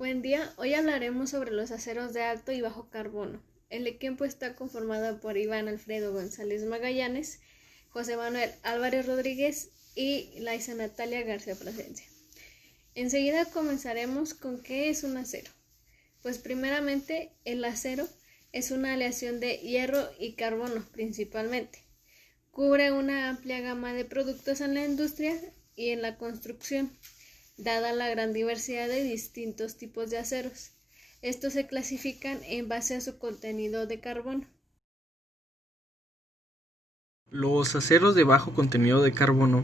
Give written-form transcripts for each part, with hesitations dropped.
Buen día, hoy hablaremos sobre los aceros de alto y bajo carbono. El equipo está conformado por Iván Alfredo González Magallanes, José Manuel Álvarez Rodríguez y Laisa Natalia García Plasencia. Enseguida comenzaremos con qué es un acero. Pues primeramente el acero es una aleación de hierro y carbono principalmente. Cubre una amplia gama de productos en la industria y en la construcción, dada la gran diversidad de distintos tipos de aceros. Estos se clasifican en base a su contenido de carbono. Los aceros de bajo contenido de carbono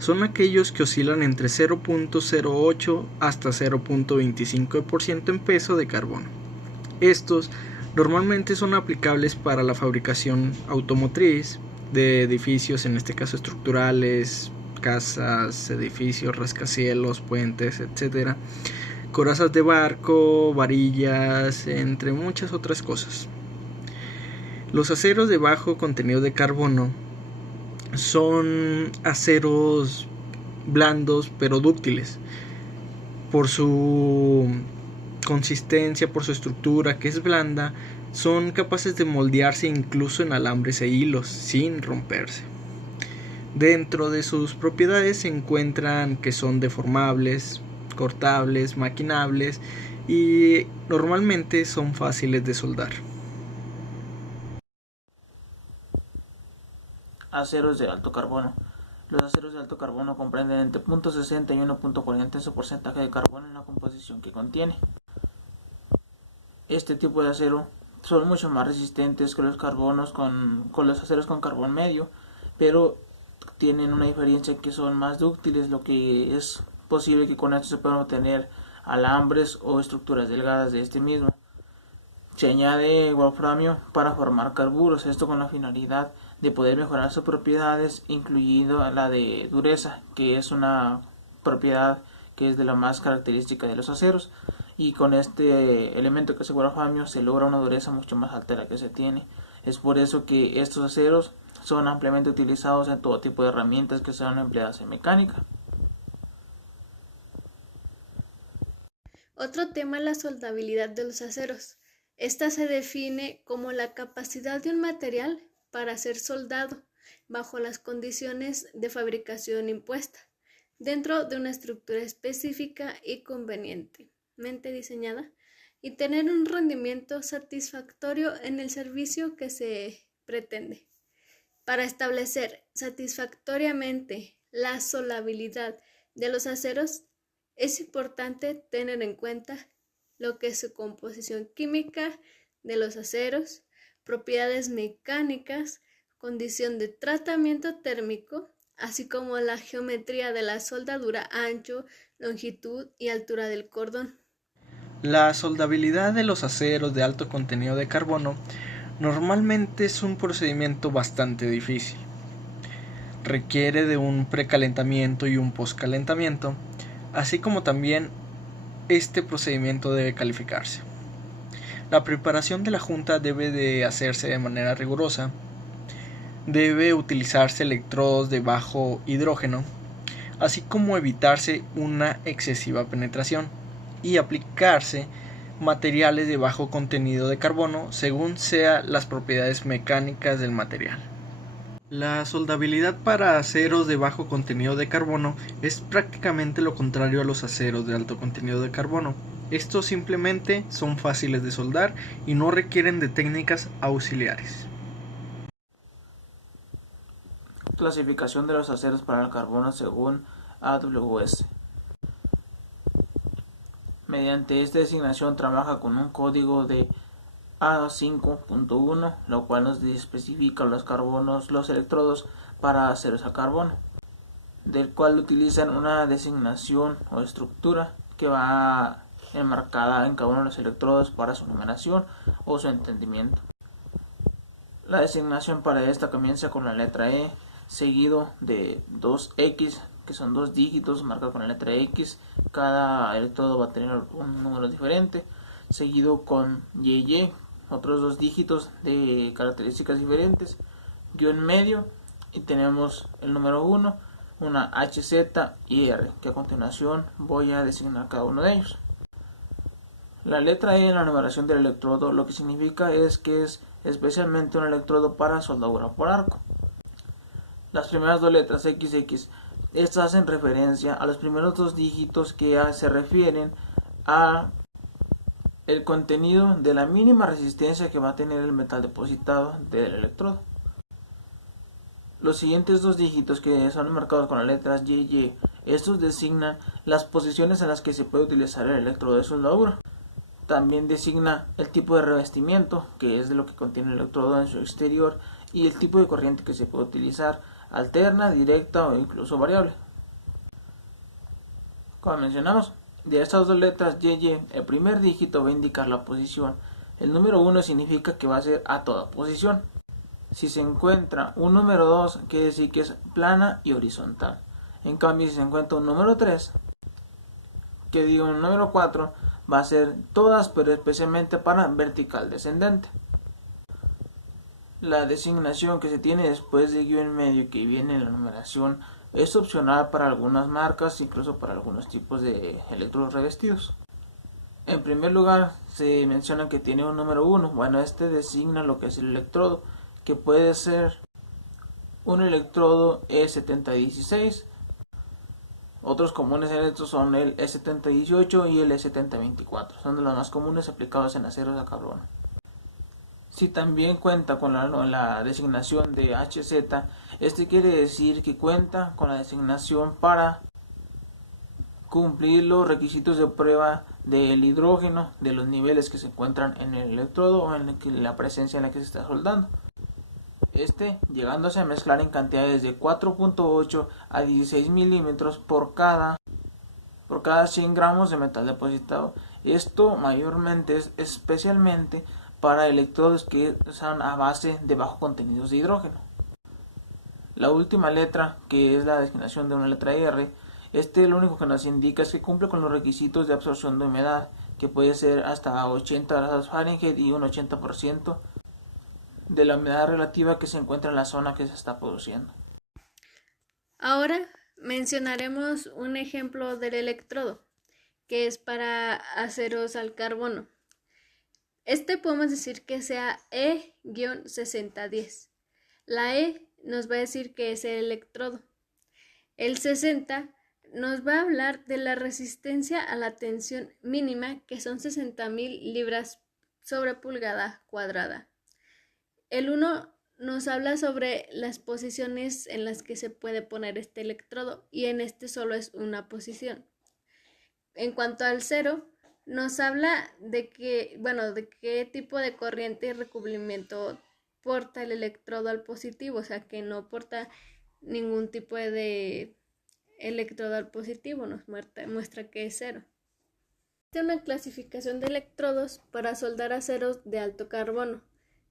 son aquellos que oscilan entre 0.08 hasta 0.25% en peso de carbono. Estos normalmente son aplicables para la fabricación automotriz de edificios, en este caso estructurales, casas, edificios, rascacielos, puentes, etc. Corazas de barco, varillas, entre muchas otras cosas. Los aceros de bajo contenido de carbono son aceros blandos pero dúctiles por su consistencia, por su estructura que es blanda. Son capaces de moldearse incluso en alambres e hilos sin romperse. Dentro de sus propiedades se encuentran que son deformables, cortables, maquinables y normalmente son fáciles de soldar. Aceros de alto carbono. Los aceros de alto carbono comprenden entre 0.60 y 1.40 en su porcentaje de carbono en la composición que contiene. Este tipo de acero son mucho más resistentes que los carbonos con los aceros con carbón medio, pero tienen una diferencia que son más dúctiles, lo que es posible que con esto se puedan obtener alambres o estructuras delgadas de este mismo. Se añade wolframio para formar carburos, esto con la finalidad de poder mejorar sus propiedades, incluido la de dureza, que es una propiedad que es de la más característica de los aceros, y con este elemento que es el wolframio se logra una dureza mucho más alta de la que se tiene. Es por eso que estos aceros son ampliamente utilizados en todo tipo de herramientas que sean empleadas en mecánica. Otro tema es la soldabilidad de los aceros. Esta se define como la capacidad de un material para ser soldado bajo las condiciones de fabricación impuesta, dentro de una estructura específica y convenientemente diseñada, y tener un rendimiento satisfactorio en el servicio que se pretende. Para establecer satisfactoriamente la solabilidad de los aceros, es importante tener en cuenta lo que es su composición química de los aceros, propiedades mecánicas, condición de tratamiento térmico, así como la geometría de la soldadura, ancho, longitud y altura del cordón. La soldabilidad de los aceros de alto contenido de carbono normalmente es un procedimiento bastante difícil. Requiere de un precalentamiento y un postcalentamiento, así como también este procedimiento debe calificarse. La preparación de la junta debe de hacerse de manera rigurosa. Debe utilizarse electrodos de bajo hidrógeno, así como evitarse una excesiva penetración y aplicarse materiales de bajo contenido de carbono según sean las propiedades mecánicas del material. La soldabilidad para aceros de bajo contenido de carbono es prácticamente lo contrario a los aceros de alto contenido de carbono. Estos simplemente son fáciles de soldar y no requieren de técnicas auxiliares. Clasificación de los aceros para el carbono según AWS. Mediante esta designación trabaja con un código de A5.1, lo cual nos especifica los carbonos, los electrodos para aceros a carbono, del cual utilizan una designación o estructura que va enmarcada en cada uno de los electrodos para su numeración o su entendimiento. La designación para esta comienza con la letra E, seguido de 2X, que son dos dígitos marcados con la letra X. Cada electrodo va a tener un número diferente, seguido con YY, otros dos dígitos de características diferentes, guión medio, y tenemos el número 1, una HZ y R, que a continuación voy a designar cada uno de ellos. La letra E en la numeración del electrodo lo que significa es que es especialmente un electrodo para soldadura por arco. Las primeras dos letras XX, estas hacen referencia a los primeros dos dígitos que se refieren a el contenido de la mínima resistencia que va a tener el metal depositado del electrodo. Los siguientes dos dígitos, que son marcados con las letras YY, estos designan las posiciones en las que se puede utilizar el electrodo de soldadura. También designa el tipo de revestimiento, que es de lo que contiene el electrodo en su exterior, y el tipo de corriente que se puede utilizar, alterna, directa o incluso variable. Como mencionamos, de estas dos letras YY, el primer dígito va a indicar la posición. El número 1 significa que va a ser a toda posición. Si se encuentra un número 2, quiere decir que es plana y horizontal. En cambio, si se encuentra un número 3, un número 4, va a ser todas, pero especialmente para vertical descendente. La designación que se tiene después de guión medio que viene en la numeración es opcional para algunas marcas, incluso para algunos tipos de electrodos revestidos. En primer lugar, se menciona que tiene un número 1. Bueno, este designa lo que es el electrodo, que puede ser un electrodo E7016. Otros comunes en estos son el E7018 y el E7024. Son de los más comunes aplicados en aceros a carbono. Si también cuenta con la designación de HZ, este quiere decir que cuenta con la designación para cumplir los requisitos de prueba del hidrógeno, de los niveles que se encuentran en el electrodo o en la presencia en la que se está soldando. Llegándose a mezclar en cantidades de 4.8 a 16 milímetros por cada 100 gramos de metal depositado. Esto mayormente es especialmente para electrodos que son a base de bajo contenidos de hidrógeno. La última letra, que es la designación de una letra R, lo único que nos indica es que cumple con los requisitos de absorción de humedad, que puede ser hasta 80 grados Fahrenheit y un 80% de la humedad relativa que se encuentra en la zona que se está produciendo. Ahora mencionaremos un ejemplo del electrodo, que es para aceros al carbono. Podemos decir que sea E-6010. La E nos va a decir que es el electrodo. El 60 nos va a hablar de la resistencia a la tensión mínima, que son 60.000 libras sobre pulgada cuadrada. El 1 nos habla sobre las posiciones en las que se puede poner este electrodo, y en solo es una posición. En cuanto al 0, nos habla de qué tipo de corriente y recubrimiento porta el electrodo al positivo, o sea que no porta ningún tipo de electrodo al positivo, nos muestra que es 0. Esta es una clasificación de electrodos para soldar aceros de alto carbono.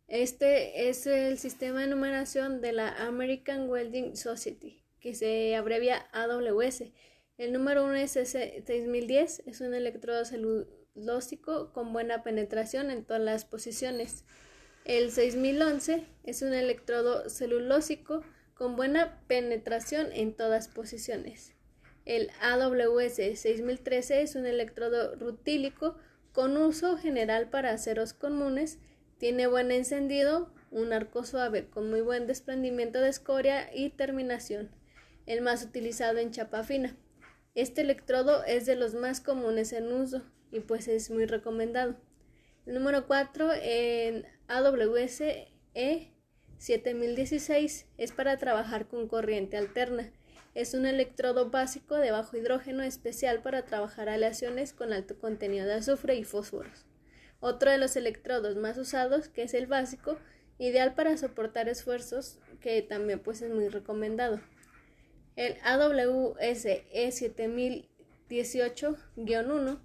Este es el sistema de numeración de la American Welding Society, que se abrevia AWS. El número 1 es 6010, es un electrodo celulósico con buena penetración en todas las posiciones. El 6011 es un electrodo celulósico con buena penetración en todas posiciones. El AWS 6013 es un electrodo rutílico con uso general para aceros comunes. Tiene buen encendido, un arco suave con muy buen desprendimiento de escoria y terminación, el más utilizado en chapa fina. Este electrodo es de los más comunes en uso y pues es muy recomendado. El número 4 en AWS E7016 es para trabajar con corriente alterna. Es un electrodo básico de bajo hidrógeno especial para trabajar aleaciones con alto contenido de azufre y fósforos. Otro de los electrodos más usados, que es el básico, ideal para soportar esfuerzos, que también pues es muy recomendado. El AWS E7018-1,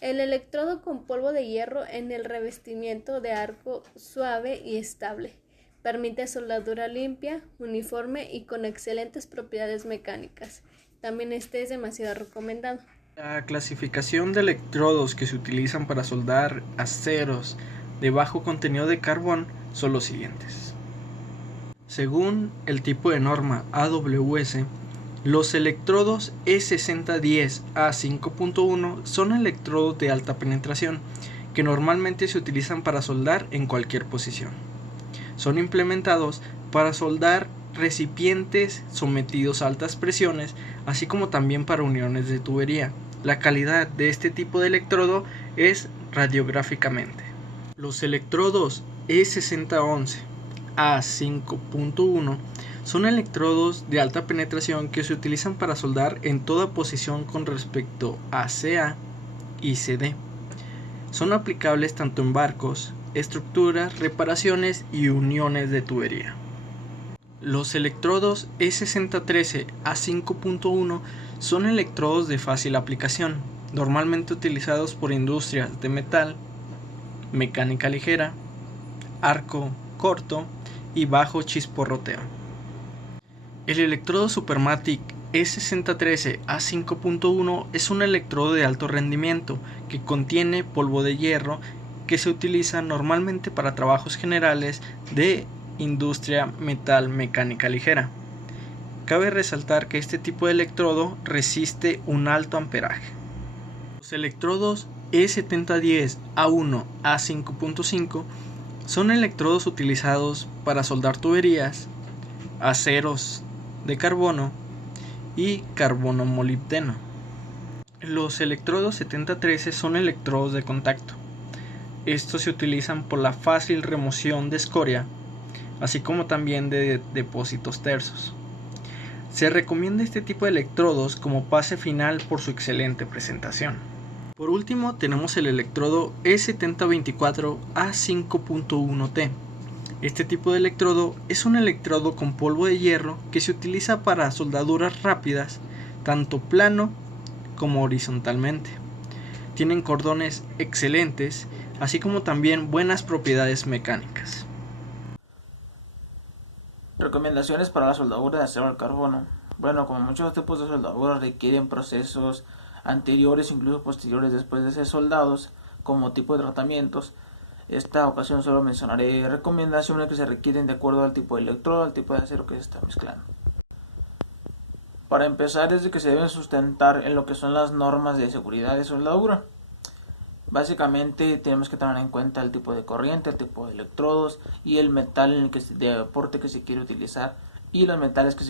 el electrodo con polvo de hierro en el revestimiento de arco suave y estable. Permite soldadura limpia, uniforme y con excelentes propiedades mecánicas. También es demasiado recomendado. La clasificación de electrodos que se utilizan para soldar aceros de bajo contenido de carbón son los siguientes. Según el tipo de norma AWS, Los electrodos E6010 a 5.1 son electrodos de alta penetración que normalmente se utilizan para soldar en cualquier posición. Son implementados para soldar recipientes sometidos a altas presiones, así como también para uniones de tubería. La calidad de este tipo de electrodo es radiográficamente. Los electrodos E6011 a 5.1 son electrodos de alta penetración que se utilizan para soldar en toda posición con respecto a CA y CD. Son aplicables tanto en barcos, estructuras, reparaciones y uniones de tubería. Los electrodos E6013 a 5.1 son electrodos de fácil aplicación, normalmente utilizados por industrias de metal, mecánica ligera, arco corto y bajo chisporroteo. El electrodo Supermatic E6013 a 5.1 es un electrodo de alto rendimiento que contiene polvo de hierro que se utiliza normalmente para trabajos generales de industria metal mecánica ligera. Cabe resaltar que este tipo de electrodo resiste un alto amperaje. Los electrodos E7010 A1 a 5.5 son electrodos utilizados para soldar tuberías, aceros de carbono y carbono molibdeno. Los electrodos 7013 son electrodos de contacto. Estos se utilizan por la fácil remoción de escoria, así como también de depósitos tersos. Se recomienda este tipo de electrodos como pase final por su excelente presentación. Por último tenemos el electrodo E7024 a 5.1T. Este tipo de electrodo es un electrodo con polvo de hierro que se utiliza para soldaduras rápidas, tanto plano como horizontalmente. Tienen cordones excelentes, así como también buenas propiedades mecánicas. Recomendaciones para la soldadura de acero al carbono. Bueno, como muchos tipos de soldaduras requieren procesos anteriores, incluso posteriores después de ser soldados, como tipo de tratamientos, esta ocasión solo mencionaré recomendaciones que se requieren de acuerdo al tipo de electrodo, al tipo de acero que se está mezclando. Para empezar, es de que se deben sustentar en lo que son las normas de seguridad de soldadura. Básicamente tenemos que tener en cuenta el tipo de corriente, el tipo de electrodos y el metal en el que de aporte que se quiere utilizar y los metales que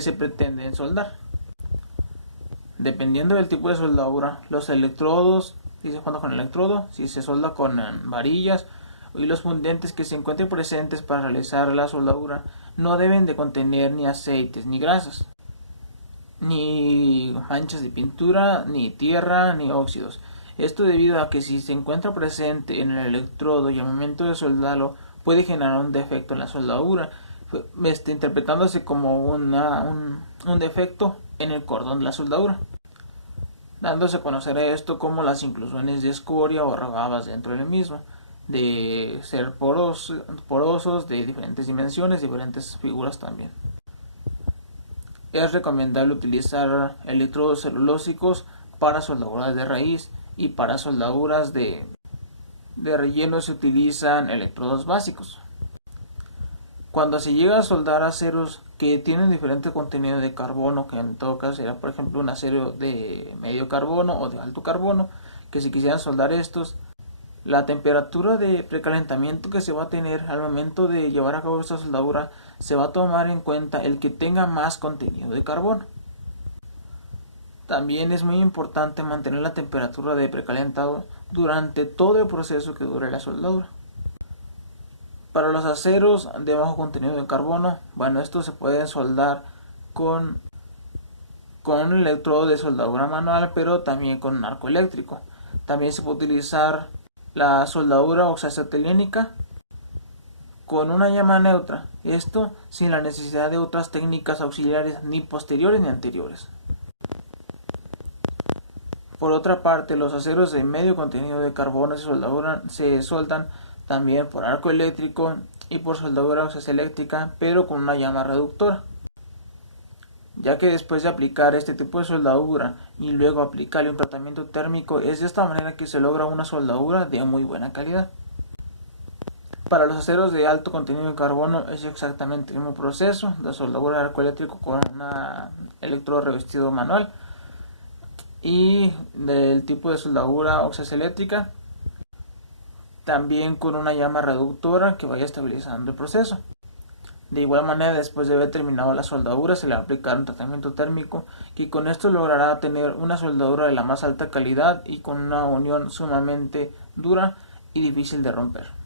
se pretenden soldar. Dependiendo del tipo de soldadura, los electrodos, si se solda con electrodo, si se solda con varillas, y los fundentes que se encuentren presentes para realizar la soldadura no deben de contener ni aceites ni grasas, ni manchas de pintura, ni tierra, ni óxidos. Esto debido a que si se encuentra presente en el electrodo y al momento de soldarlo puede generar un defecto en la soldadura, interpretándose como un defecto en el cordón de la soldadura, dándose a conocer esto como las inclusiones de escoria o rabas dentro del mismo, de ser porosos de diferentes dimensiones, diferentes figuras también. Es recomendable utilizar electrodos celulósicos para soldaduras de raíz y para soldaduras de relleno se utilizan electrodos básicos. Cuando se llega a soldar aceros que tienen diferente contenido de carbono, que en todo caso será por ejemplo un acero de medio carbono o de alto carbono, que si quisieran soldar estos, la temperatura de precalentamiento que se va a tener al momento de llevar a cabo esta soldadura se va a tomar en cuenta el que tenga más contenido de carbono. También es muy importante mantener la temperatura de precalentado durante todo el proceso que dure la soldadura. Para los aceros de bajo contenido de carbono, bueno, estos se pueden soldar con un electrodo de soldadura manual, pero también con un arco eléctrico. También se puede utilizar la soldadura oxacetilínica con una llama neutra, esto sin la necesidad de otras técnicas auxiliares ni posteriores ni anteriores. Por otra parte, los aceros de medio contenido de carbono se soldan también por arco eléctrico y por soldadura oxaceléctrica, pero con una llama reductora, ya que después de aplicar este tipo de soldadura y luego aplicarle un tratamiento térmico, es de esta manera que se logra una soldadura de muy buena calidad. Para los aceros de alto contenido en carbono es exactamente el mismo proceso de soldadura de arco eléctrico con un electrodo revestido manual y del tipo de soldadura oxaseléctrica, también con una llama reductora que vaya estabilizando el proceso. De igual manera, después de haber terminado la soldadura, se le va a aplicar un tratamiento térmico que con esto logrará tener una soldadura de la más alta calidad y con una unión sumamente dura y difícil de romper.